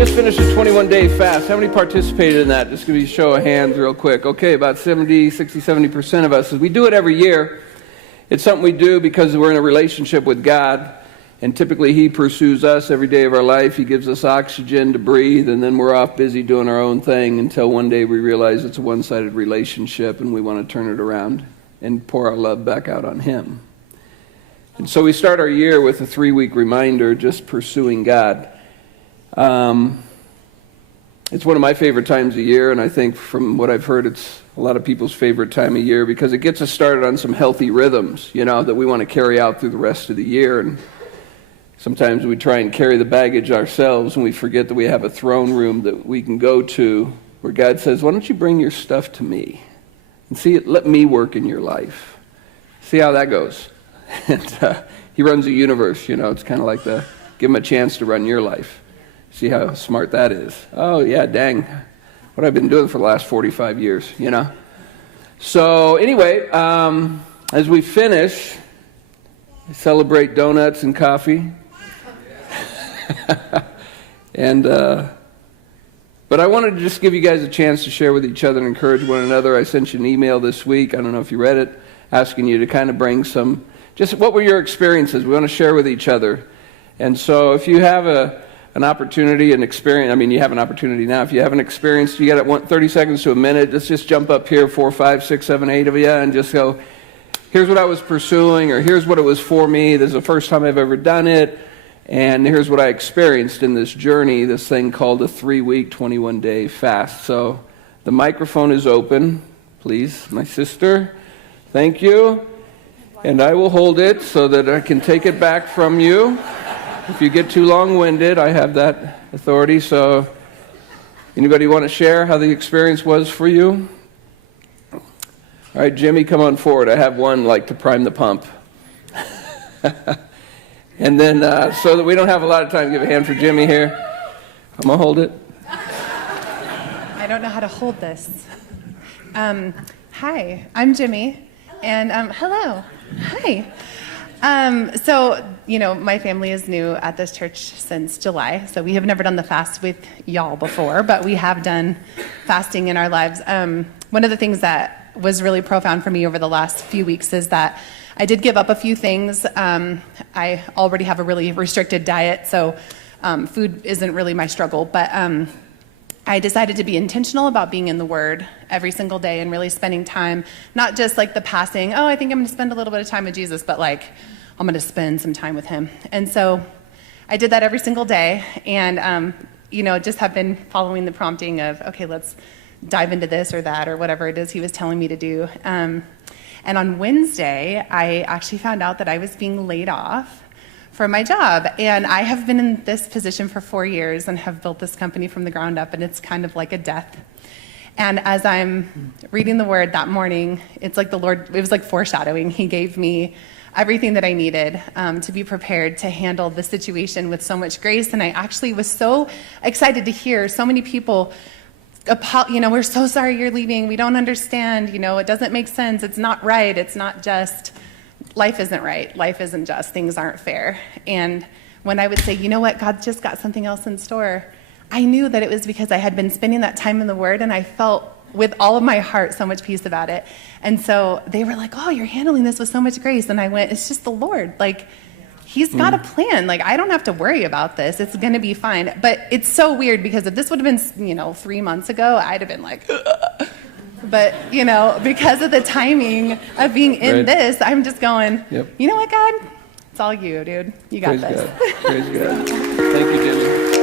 just finished a 21-day fast. How many participated in that? Just give me a show of hands real quick. Okay, about 70% of us. We do it every year. It's something we do because we're in a relationship with God, and typically He pursues us every day of our life. He gives us oxygen to breathe, and then we're off busy doing our own thing until one day we realize it's a one-sided relationship and we want to turn it around and pour our love back out on Him. And so we start our year with a 3-week reminder, just pursuing God. It's one of my favorite times of year, and I think from what I've heard, it's a lot of people's favorite time of year because it gets us started on some healthy rhythms, that we want to carry out through the rest of the year. And sometimes we try and carry the baggage ourselves, and we forget that we have a throne room that we can go to where God says, why don't you bring your stuff to me and let me work in your life. See how that goes. And He runs the universe, it's kind of like give Him a chance to run your life. See how smart that is. Oh, yeah, dang. What I've been doing for the last 45 years, So anyway, as we finish, celebrate donuts and coffee. But I wanted to just give you guys a chance to share with each other and encourage one another. I sent you an email this week, I don't know if you read it, asking you to kind of bring just what were your experiences? We want to share with each other. And so if you have an opportunity, an experience, you have an opportunity now. If you haven't experienced, you got 30 seconds to a minute, let's just jump up here, 4, 5, 6, 7, 8 of you, and just go, here's what I was pursuing, or here's what it was for me. This is the first time I've ever done it. And here's what I experienced in this journey, this thing called a 3-week, 21-day fast. So the microphone is open. Please, my sister. Thank you. And I will hold it so that I can take it back from you. If you get too long-winded, I have that authority. So anybody want to share how the experience was for you? All right, Jimmy, come on forward. I have one to prime the pump. And then, so that we don't have a lot of time, give a hand for Jimmy here. I'm going to hold it. I don't know how to hold this. Hi, I'm Jimmy. And hello. Hi. So, my family is new at this church since July. So we have never done the fast with y'all before, but we have done fasting in our lives. One of the things that was really profound for me over the last few weeks is that I did give up a few things. I already have a really restricted diet, so food isn't really my struggle. But I decided to be intentional about being in the Word every single day and really spending time, not just the passing, I think I'm going to spend a little bit of time with Jesus, but I'm going to spend some time with Him. And so I did that every single day, and just have been following the prompting of, okay, let's dive into this or that or whatever it is He was telling me to do. And on Wednesday, I actually found out that I was being laid off from my job. And I have been in this position for 4 years and have built this company from the ground up, and it's kind of like a death. And as I'm reading the Word that morning, it's like the Lord, it was like foreshadowing. He gave me everything that I needed to be prepared to handle the situation with so much grace. And I actually was so excited to hear so many people, we're so sorry you're leaving. We don't understand. It doesn't make sense. It's not right. It's not just. Life isn't right. Life isn't just. Things aren't fair. And when I would say, you know what, God's just got something else in store, I knew that it was because I had been spending that time in the Word, and I felt with all of my heart so much peace about it. And so they were like, oh, you're handling this with so much grace. And I went, it's just the Lord. He's got a plan. I don't have to worry about this. It's going to be fine. But it's so weird because if this would have been, 3 months ago, I'd have been like, ugh. But, because of the timing of being in this, I'm just going, You know what, God? It's all you, dude. You got Praise this. God. Praise God. Thank you, Jimmy.